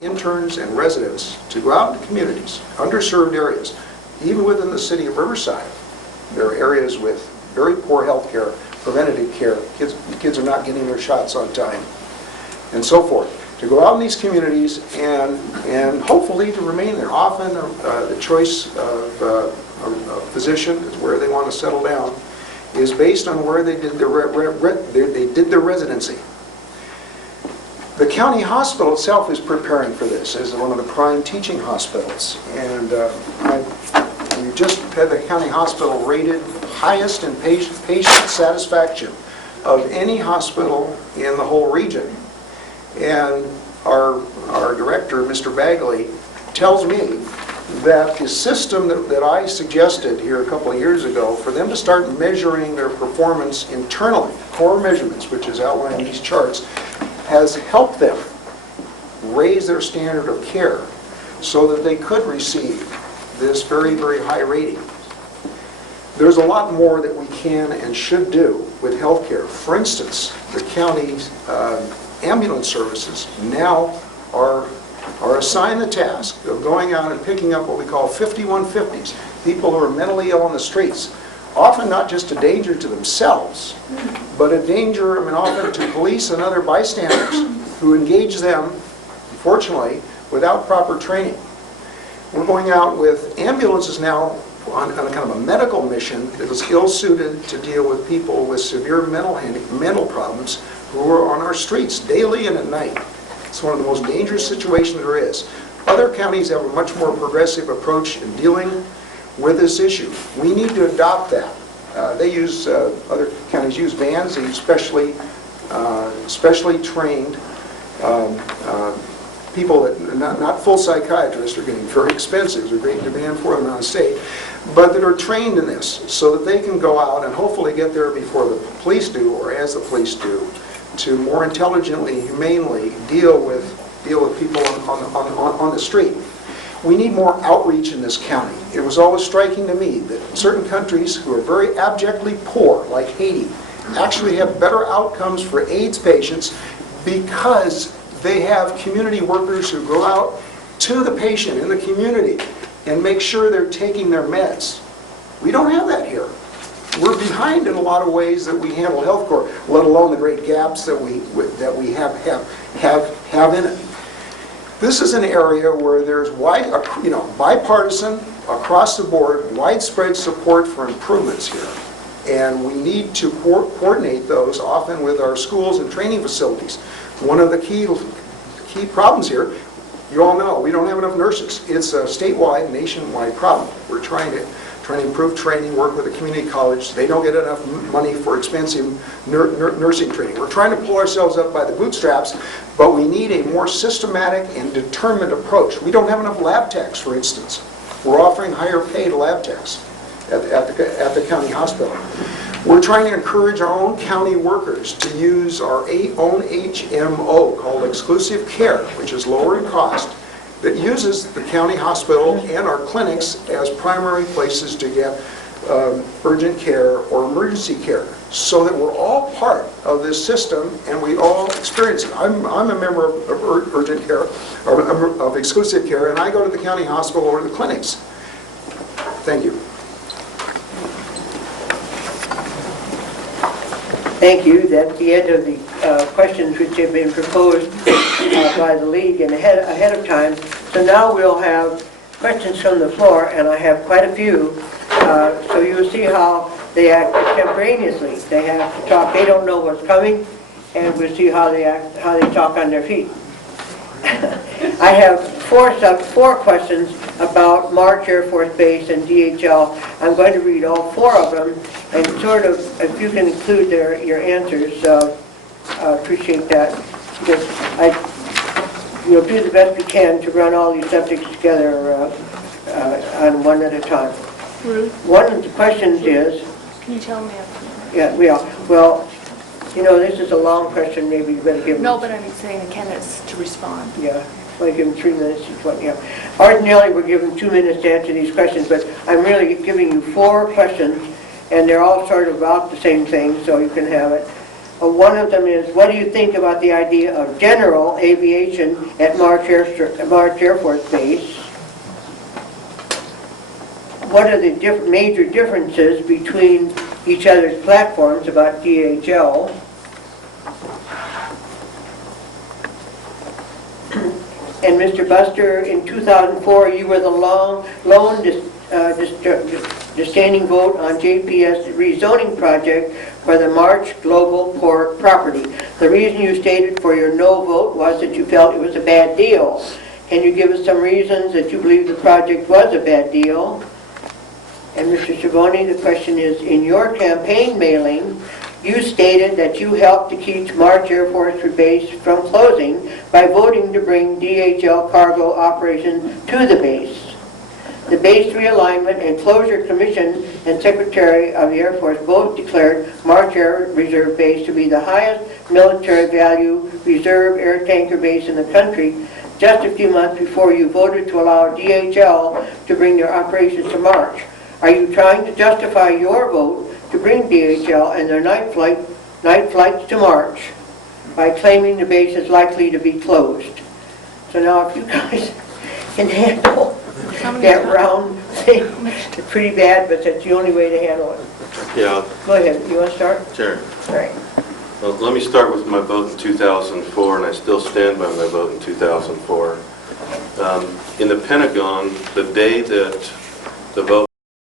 interns and residents to go out in communities, underserved areas, even within the city of Riverside. There are areas with very poor health care, preventative care, kids are not getting their shots on time, and so forth. To go out in these communities and hopefully to remain there. Often the choice of a physician is where they want to settle down is based on where they did their residency. The county hospital itself is preparing for this as one of the prime teaching hospitals, and we just had the county hospital rated highest in patient satisfaction of any hospital in the whole region. And our director, Mr. Bagley, tells me that the system that I suggested here a couple of years ago for them to start measuring their performance internally, core measurements, which is outlined in these charts, has helped them raise their standard of care so that they could receive this very, very high rating. There's a lot more that we can and should do with healthcare. For instance, the county's ambulance services now are assigned the task of going out and picking up what we call 5150s, people who are mentally ill on the streets, often not just a danger to themselves, but a danger, often to police and other bystanders who engage them, unfortunately, without proper training. We're going out with ambulances now on a kind of a medical mission that is ill-suited to deal with people with severe mental problems who are on our streets daily and at night. It's one of the most dangerous situations there is. Other counties have a much more progressive approach in dealing with this issue. We need to adopt that. Other counties use vans. They use specially trained people that not full psychiatrists are getting very expensive. There's a great demand for them out of state, but that are trained in this so that they can go out and hopefully get there before the police do or as the police do to more intelligently, humanely deal with people on the street. We need more outreach in this county. It was always striking to me that certain countries who are very abjectly poor, like Haiti, actually have better outcomes for AIDS patients because they have community workers who go out to the patient in the community and make sure they're taking their meds. We don't have that here. We're behind in a lot of ways that we handle healthcare, let alone the great gaps that we have in it. This is an area where there's bipartisan, across the board, widespread support for improvements here. And we need to coordinate those often with our schools and training facilities. One of the key problems here, you all know, we don't have enough nurses. It's a statewide, nationwide problem. We're trying to improve training, work with the community college. They don't get enough money for expensive nursing training. We're trying to pull ourselves up by the bootstraps, but we need a more systematic and determined approach. We don't have enough lab techs, for instance. We're offering higher paid lab techs at the county hospital. We're trying to encourage our own county workers to use our own HMO, called exclusive care, which is lower in cost, that uses the county hospital and our clinics as primary places to get urgent care or emergency care, so that we're all part of this system and we all experience it. I'm a member of urgent care, or of exclusive care, and I go to the county hospital or the clinics. Thank you. Thank you. That's the end of the questions which have been proposed by the League and ahead of time. So now we'll have questions from the floor, and I have quite a few. So you'll see how they act extemporaneously. They have to talk. They don't know what's coming, and we'll see how they act, how they talk on their feet. I have four questions about March Air Force Base and DHL. I'm going to read all four of them, and sort of, if you can include your answers, I appreciate that. Because we'll do the best we can to run all these subjects together on one at a time. Ruth? One of the questions is... Can you tell me? Yeah, we are. Well, this is a long question. Maybe you better give them... No, but I'm saying the candidates to respond. Yeah. I give them 3 minutes each one. Yeah. Ordinarily, we're given 2 minutes to answer these questions, but I'm really giving you 4 questions, and they're all sort of about the same thing, so you can have it. One of them is, what do you think about the idea of general aviation at March Air Force Base? What are the major differences between each other's platforms about DHL? And Mr. Buster, in 2004, you were the lone dissenting vote on JPS rezoning project for the March Global Port property. The reason you stated for your no vote was that you felt it was a bad deal. Can you give us some reasons that you believe the project was a bad deal? And Mr. Schiavone, the question is, in your campaign mailing, you stated that you helped to keep March Air Force Base from closing by voting to bring DHL cargo operations to the base. The Base Realignment and Closure Commission and Secretary of the Air Force both declared March Air Reserve Base to be the highest military value reserve air tanker base in the country just a few months before you voted to allow DHL to bring their operations to March. Are you trying to justify your vote to bring DHL and their night flights to March by claiming the base is likely to be closed? So now if you guys can handle that round thing, it's pretty bad, but that's the only way to handle it. Yeah, Go ahead, you want to start? sure. All right. Well, let me start with my vote in 2004, and I still stand by my vote in 2004. In the Pentagon, the day that the vote